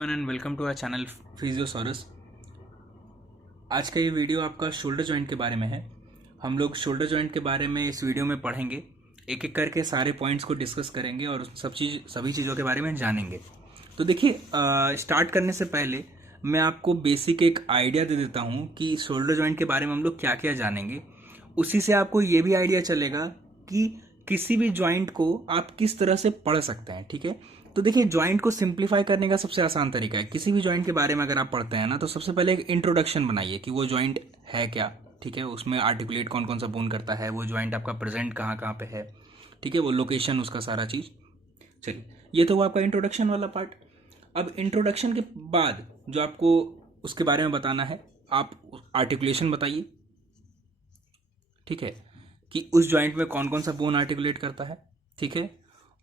And welcome to our channel Physiosaurus. आज का ये वीडियो आपका शोल्डर जॉइंट के बारे में है। हम लोग शोल्डर जॉइंट के बारे में इस वीडियो में पढ़ेंगे, एक एक करके सारे पॉइंट्स को डिस्कस करेंगे और सभी चीज़ों के बारे में जानेंगे। तो देखिए, स्टार्ट करने से पहले मैं आपको बेसिक एक आइडिया दे देता हूँ कि शोल्डर जॉइंट के बारे में हम लोग क्या क्या जानेंगे। उसी से आपको ये भी आइडिया चलेगा कि किसी भी जॉइंट को आप किस तरह से पढ़ सकते हैं। ठीक है, तो देखिए, जॉइंट को सिंप्लीफाई करने का सबसे आसान तरीका है, किसी भी जॉइंट के बारे में अगर आप पढ़ते हैं ना, तो सबसे पहले एक इंट्रोडक्शन बनाइए कि वो जॉइंट है क्या। ठीक है, उसमें आर्टिकुलेट कौन कौन सा बोन करता है, वो जॉइंट आपका प्रेजेंट कहाँ कहाँ पे है। ठीक है, वो लोकेशन, उसका सारा चीज़। चलिए, ये तो वो आपका इंट्रोडक्शन वाला पार्ट। अब इंट्रोडक्शन के बाद जो आपको उसके बारे में बताना है, आप आर्टिकुलेशन बताइए। ठीक है, कि उस जॉइंट में कौन कौन सा बोन आर्टिकुलेट करता है। ठीक है,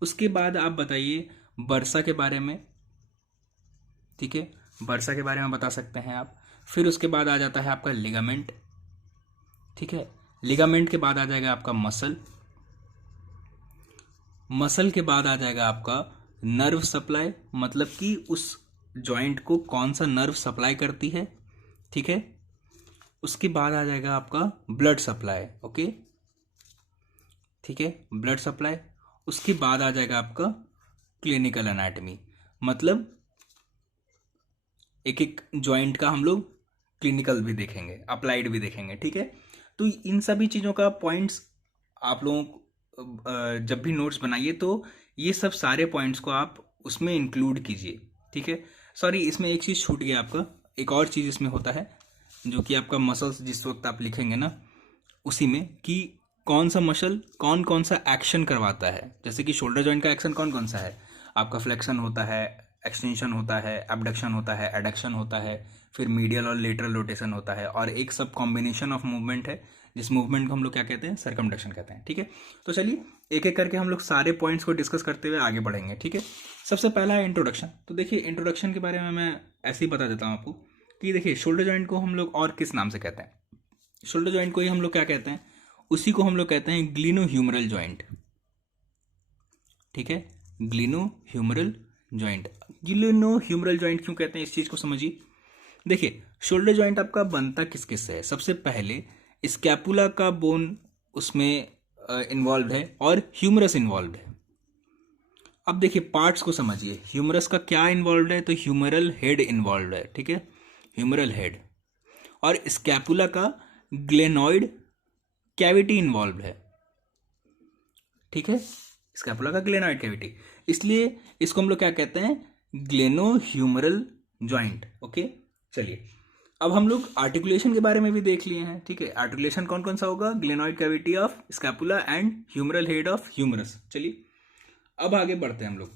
उसके बाद आप बताइए बर्सा के बारे में। ठीक है, बर्सा के बारे में बता सकते हैं आप। फिर उसके बाद आ जाता है आपका लिगामेंट। ठीक है, लिगामेंट के बाद आ जाएगा आपका मसल। मसल के बाद आ जाएगा आपका नर्व सप्लाई, मतलब कि उस जॉइंट को कौन सा नर्व सप्लाई करती है। ठीक है, उसके बाद आ जाएगा आपका ब्लड सप्लाई। ओके, ठीक है, ब्लड सप्लाई। उसके बाद आ जाएगा आपका क्लिनिकल एनाटॉमी, मतलब एक एक जॉइंट का हम लोग क्लिनिकल भी देखेंगे, अप्लाइड भी देखेंगे। ठीक है, तो इन सभी चीज़ों का पॉइंट्स आप लोगों जब भी नोट्स बनाइए तो ये सब सारे पॉइंट्स को आप उसमें इंक्लूड कीजिए। ठीक है, सॉरी, इसमें एक चीज़ छूट गया आपका, एक और चीज़ इसमें होता है जो कि आपका मसल्स जिस वक्त आप लिखेंगे ना, उसी में कि कौन सा मसल कौन कौन सा एक्शन करवाता है। जैसे कि शोल्डर जॉइंट का एक्शन कौन कौन सा है, आपका फ्लेक्शन होता है, एक्सटेंशन होता है, एबडक्शन होता है, एडक्शन होता है, फिर मीडियल और लेटरल रोटेशन होता है, और एक सब कॉम्बिनेशन ऑफ मूवमेंट है जिस मूवमेंट को हम लोग क्या कहते हैं, सर्कमडक्शन कहते हैं। ठीक है, तो चलिए एक एक करके हम लोग सारे पॉइंट्स को डिस्कस करते हुए आगे बढ़ेंगे। ठीक है, सबसे पहला है इंट्रोडक्शन। तो देखिए, इंट्रोडक्शन के बारे में मैं ऐसे ही बता देता हूँ आपको कि देखिए, शोल्डर जॉइंट को हम लोग और किस नाम से कहते हैं। शोल्डर जॉइंट को ही हम लोग क्या कहते हैं, उसी को हम लोग कहते हैं ग्लिनो ह्यूमरल जॉइंट। ठीक है, glenohumeral joint. Glenohumeral joint क्यों कहते हैं, इस चीज को समझिए। देखिए, शोल्डर जॉइंट आपका बनता किस किस से है। सबसे पहले स्कैपुला का बोन उसमें इन्वॉल्व है और ह्यूमरस इन्वॉल्व है। अब देखिए, पार्ट्स को समझिए। ह्यूमरस का क्या इन्वॉल्व है, तो ह्यूमरल हेड इन्वॉल्व है। ठीक है, ह्यूमरल हेड। और स्कैपुला का ग्लेनॉइड कैविटी इन्वॉल्व है। ठीक है, स्कैपुला का ग्लेनॉइड कैविटी, इसलिए इसको हम लोग क्या कहते हैं, ग्लेनो ह्यूमरल जॉइंट। ओके, चलिए, अब हम लोग आर्टिकुलेशन के बारे में भी देख लिए हैं। ठीक है, आर्टिकुलेशन कौन कौन सा होगा, glenoid cavity of scapula and humeral head of humerus. चलिए, अब आगे बढ़ते हैं हम लोग।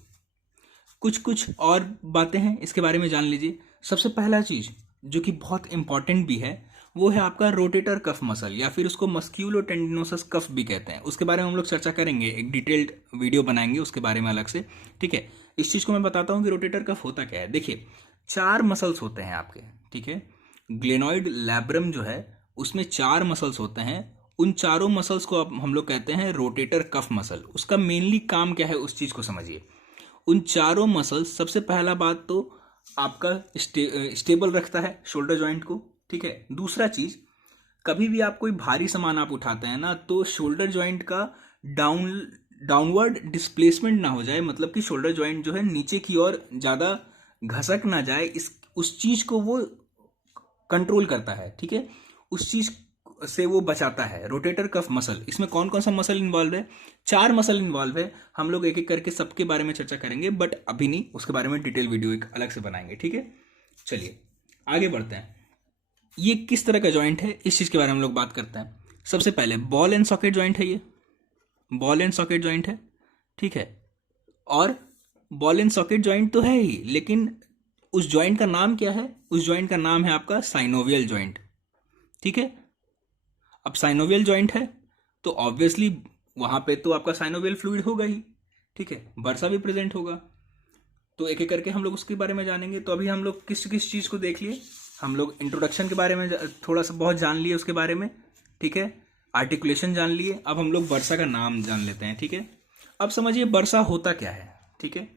कुछ कुछ और बातें हैं, इसके बारे में जान लीजिए। सबसे पहला चीज जो कि बहुत इंपॉर्टेंट भी है, वो है आपका रोटेटर कफ मसल, या फिर उसको मस्क्यूलो टेंडिनोसस कफ भी कहते हैं। उसके बारे में हम लोग चर्चा करेंगे, एक डिटेल्ड वीडियो बनाएंगे उसके बारे में अलग से। ठीक है, इस चीज को मैं बताता हूँ कि रोटेटर कफ होता क्या है। देखिए, 4 मसल्स होते हैं आपके। ठीक है, ग्लेनॉइड लैब्रम जो है उसमें 4 मसल्स होते हैं। उन चारों मसल्स को अब हम लोग कहते हैं रोटेटर कफ मसल। उसका मेनली काम क्या है, उस चीज को समझिए। उन चारों मसल्स, सबसे पहला बात तो आपका स्टेबल रखता है शोल्डर जॉइंट को। ठीक है, दूसरा चीज, कभी भी आप कोई भारी सामान आप उठाते हैं ना, तो शोल्डर जॉइंट का डाउनवर्ड डिस्प्लेसमेंट ना हो जाए, मतलब कि शोल्डर जॉइंट जो है नीचे की ओर ज्यादा घसक ना जाए, इस उस चीज को वो कंट्रोल करता है। ठीक है, उस चीज से वो बचाता है, रोटेटर कफ मसल। इसमें कौन कौन सा मसल इन्वॉल्व है, 4 मसल इन्वॉल्व है। हम लोग एक एक करके सबके बारे में चर्चा करेंगे, बट अभी नहीं, उसके बारे में डिटेल वीडियो एक अलग से बनाएंगे। ठीक है, चलिए आगे बढ़ते हैं। ये किस तरह का जॉइंट है, इस चीज के बारे में हम लोग बात करते हैं। सबसे पहले बॉल एंड सॉकेट जॉइंट है, ये बॉल एंड सॉकेट जॉइंट है। ठीक है, और बॉल एंड सॉकेट जॉइंट तो है ही, लेकिन उस जॉइंट का नाम क्या है, उस जॉइंट का नाम है आपका साइनोवियल जॉइंट। ठीक है, अब साइनोवियल जॉइंट है तो ऑब्वियसली वहां पे तो आपका साइनोवियल फ्लूइड होगा ही। ठीक है, बर्सा भी प्रेजेंट होगा। तो एक एक करके हम लोग उसके बारे में जानेंगे। तो अभी हम लोग किस किस चीज को देख लिए, हम लोग इंट्रोडक्शन के बारे में थोड़ा सा बहुत जान लिए उसके बारे में। ठीक है, आर्टिकुलेशन जान लिए। अब हम लोग बर्सा का नाम जान लेते हैं। ठीक है, अब समझिए बर्सा होता क्या है। ठीक है,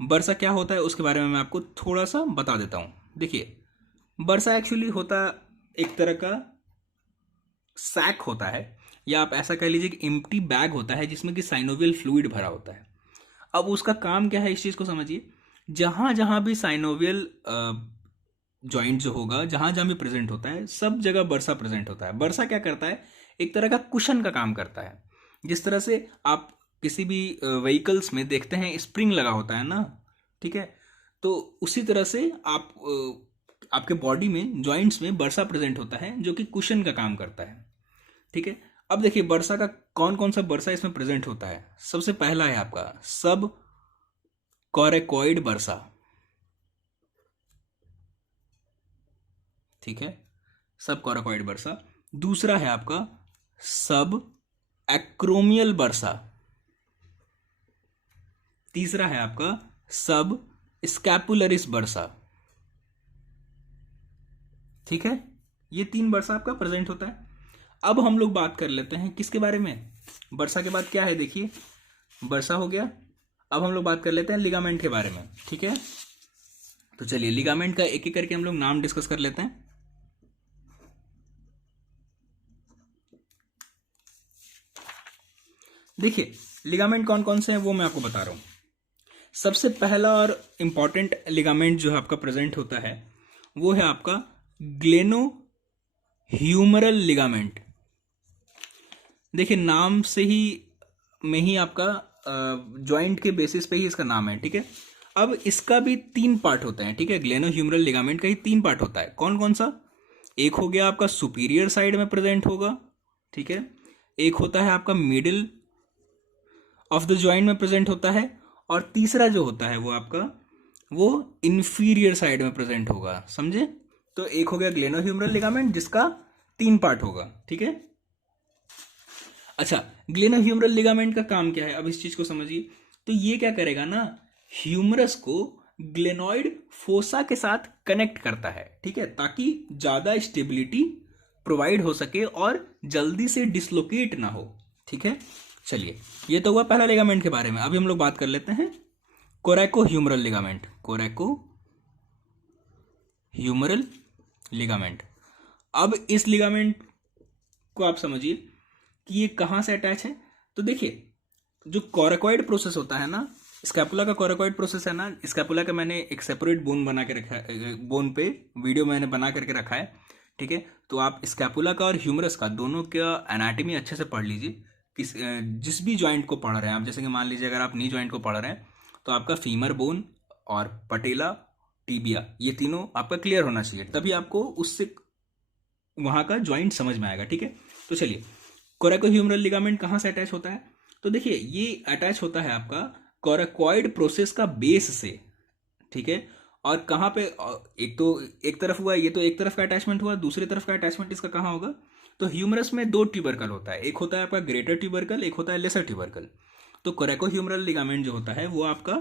बरसा क्या होता है उसके बारे में मैं आपको थोड़ा सा बता देता हूँ। देखिए, बरसा एक्चुअली होता एक तरह का सैक होता है, या आप ऐसा कह लीजिए कि एम्प्टी बैग होता है जिसमें कि साइनोवियल फ्लूइड भरा होता है। अब उसका काम क्या है, इस चीज़ को समझिए। जहाँ जहाँ भी साइनोवियल जॉइंट जो होगा, जहाँ जहाँ भी प्रेजेंट होता है, सब जगह बरसा प्रेजेंट होता है। बरसा क्या करता है, एक तरह का कुशन का काम करता है। जिस तरह से आप किसी भी व्हीकल्स में देखते हैं स्प्रिंग लगा होता है ना, ठीक है, तो उसी तरह से आप आपके बॉडी में जॉइंट्स में बरसा प्रेजेंट होता है जो कि कुशन का काम करता है। ठीक है, अब देखिए बरसा का कौन कौन सा बरसा इसमें प्रेजेंट होता है। सबसे पहला है आपका सब कॉरेकॉइड बरसा, ठीक है, सब कॉरेकॉइड बरसा। दूसरा है आपका सब एक्रोमियल बरसा। तीसरा है आपका सब स्कैपुलरिस बरसा। ठीक है, ये 3 बरसा आपका प्रेजेंट होता है। अब हम लोग बात कर लेते हैं किसके बारे में, बरसा के बाद क्या है, देखिए बरसा हो गया। अब हम लोग बात कर लेते हैं लिगामेंट के बारे में, ठीक है। तो चलिए लिगामेंट का एक एक करके हम लोग नाम डिस्कस कर लेते हैं। देखिए लिगामेंट कौन कौन से हैं वो मैं आपको बता रहा हूं। सबसे पहला और इंपॉर्टेंट लिगामेंट जो है आपका प्रेजेंट होता है वो है आपका ग्लेनो ह्यूमरल लिगामेंट। देखिए नाम से ही में ही आपका जॉइंट के बेसिस पे ही इसका नाम है, ठीक है। अब इसका भी 3 पार्ट होते हैं, ठीक है। ग्लेनो ह्यूमरल लिगामेंट का ही 3 पार्ट होता है। कौन कौन सा, एक हो गया आपका सुपीरियर साइड में प्रेजेंट होगा, ठीक है। एक होता है आपका मिडिल ऑफ द जॉइंट में प्रेजेंट होता है, और तीसरा जो होता है वो आपका वो इंफीरियर साइड में प्रेजेंट होगा, समझे। तो एक हो गया ग्लेनो ह्यूमरल लिगामेंट जिसका 3 पार्ट होगा, ठीक है। अच्छा, ग्लेनो ह्यूमरल लिगामेंट का काम क्या है, अब इस चीज को समझिए। तो ये क्या करेगा ना, ह्यूमरस को ग्लेनॉइड फोसा के साथ कनेक्ट करता है, ठीक है, ताकि ज्यादा स्टेबिलिटी प्रोवाइड हो सके और जल्दी से डिसलोकेट ना हो, ठीक है। चलिए, ये तो हुआ पहला लिगामेंट के बारे में। अभी हम लोग बात कर लेते हैं coracohumeral ligament. Coracohumeral ligament, अब इस लिगामेंट को आप समझिए कि ये कहाँ से अटैच है। तो देखिए जो कोरेकॉइड प्रोसेस होता है ना, स्कैपुला का कोरेकॉइड प्रोसेस है ना, स्कैपुला का मैंने एक सेपरेट बोन बना के रखा है, बोन पे वीडियो मैंने बना करके रखा है, ठीक है। तो आप स्कैपुला का और ह्यूमरस का दोनों का एनाटॉमी अच्छे से पढ़ लीजिए। जिस भी जॉइंट को पढ़ रहे हैं आप, जैसे कि मान लीजिए अगर आप नी जॉइंट को पढ़ रहे हैं तो आपका फीमर बोन और पटेला टीबिया ये तीनों आपका क्लियर होना चाहिए, तभी आपको उससे वहां का जॉइंट समझ में आएगा, ठीक है। तो चलिए कोरेकोह्यूमरल लिगामेंट कहाँ से अटैच होता है। तो देखिए ये अटैच होता है आपका कोरेकॉइड प्रोसेस का बेस से, ठीक है। और कहाँ पे, एक तो एक तरफ हुआ, ये तो एक तरफ का अटैचमेंट हुआ, दूसरी तरफ का अटैचमेंट इसका कहाँ होगा। तो ह्यूमरस में 2 ट्यूबरकल होता है, एक होता है आपका ग्रेटर ट्यूबरकल, एक होता है लेसर ट्यूबरकल। तो कोरेकोह्यूमरल लिगामेंट जो होता है वो आपका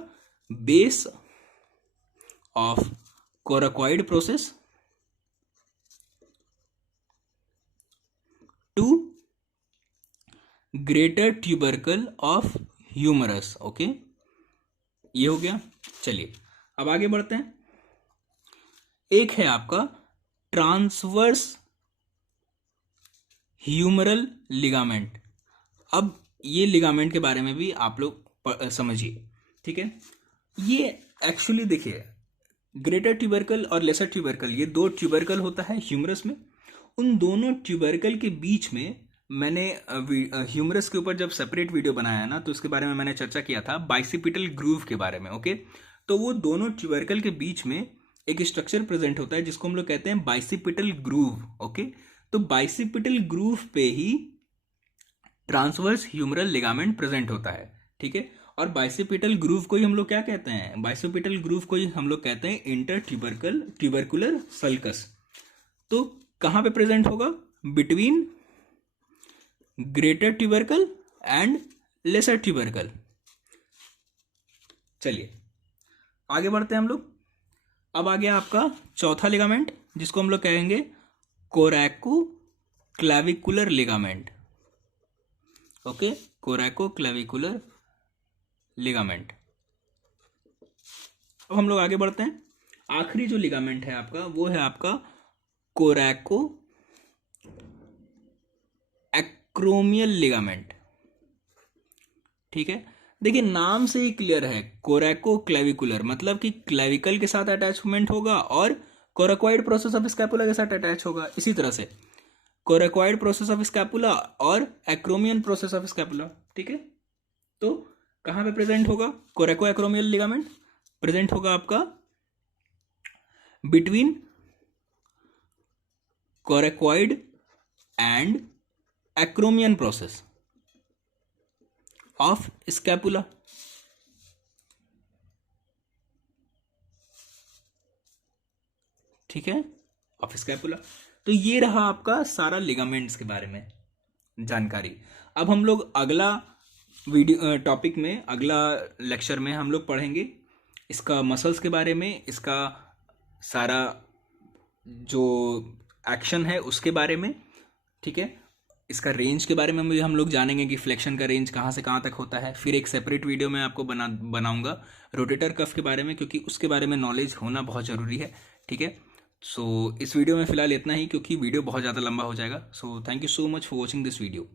base of coracoid process to greater tubercle of humerus, okay, ये हो गया। चलिए अब आगे बढ़ते हैं। एक है आपका ट्रांसवर्स ह्यूमरल लिगामेंट। अब ये लिगामेंट के बारे में भी आप लोग समझिए, ठीक है। ये एक्चुअली देखिए ग्रेटर ट्यूबरकल और लेसर ट्यूबरकल ये 2 ट्यूबरकल होता है ह्यूमरस में। उन दोनों ट्यूबरकल के बीच में मैंने ह्यूमरस के ऊपर जब सेपरेट वीडियो बनाया ना तो उसके बारे में मैंने चर्चा किया था बाइसिपिटल ग्रूव के बारे में, ओके। तो वो दोनों ट्यूबरकल के बीच में एक स्ट्रक्चर प्रेजेंट होता है जिसको हम लोग कहते हैं बाइसिपिटल ग्रूव, ओके। तो बाइसिपिटल ग्रूव पे ही ट्रांसवर्स ह्यूमरल लिगामेंट प्रेजेंट होता है, ठीक है। और बाइसिपिटल ग्रूव को ही हम लोग क्या कहते हैं, बाइसिपिटल ग्रूव को ही हम लोग कहते हैं इंटर ट्यूबरकुलर सल्कस। तो कहां पे प्रेजेंट होगा, between greater tubercle and lesser tubercle. चलिए आगे बढ़ते हैं हम लोग। अब आ गया आपका चौथा लिगामेंट जिसको हम लोग कहेंगे coracoclavicular ligament, okay, coracoclavicular ligament. अब हम लोग आगे बढ़ते हैं। आखिरी जो लिगामेंट है आपका वो है आपका कोरैको एक्रोमियल लिगामेंट। ठीक है, देखिए नाम से ही क्लियर है, कोरैको क्लेविकुलर, मतलब कि क्लेविकल के साथ अटैचमेंट होगा और कोरकोइड प्रोसेस ऑफ स्कैपुला के साथ अटैच होगा। इसी तरह से कोरकोइड प्रोसेस ऑफ स्कैपुला और एक्रोमियन प्रोसेस ऑफ स्कैपुला। ठीक है, तो कहाँ पे प्रेजेंट होगा कोरैको एक्रोमियल लिगामेंट? प्रेजेंट होगा आपका between coracoid and acromion process of scapula. ठीक है, ऑफ स्कैपुला। तो ये रहा आपका सारा लिगामेंट्स के बारे में जानकारी। अब हम लोग अगला वीडियो टॉपिक में, अगला लेक्चर में हम लोग पढ़ेंगे इसका मसल्स के बारे में, इसका सारा जो एक्शन है उसके बारे में। ठीक है, इसका रेंज के बारे में भी हम लोग जानेंगे कि फ्लेक्शन का रेंज कहाँ से कहाँ तक होता है। फिर एक सेपरेट वीडियो में आपको बनाऊंगा रोटेटर कफ के बारे में, क्योंकि उसके बारे में नॉलेज होना बहुत ज़रूरी है। ठीक है, सो इस वीडियो में फ़िलहाल इतना ही, क्योंकि वीडियो बहुत ज़्यादा लंबा हो जाएगा। So thank you so much for watching this video.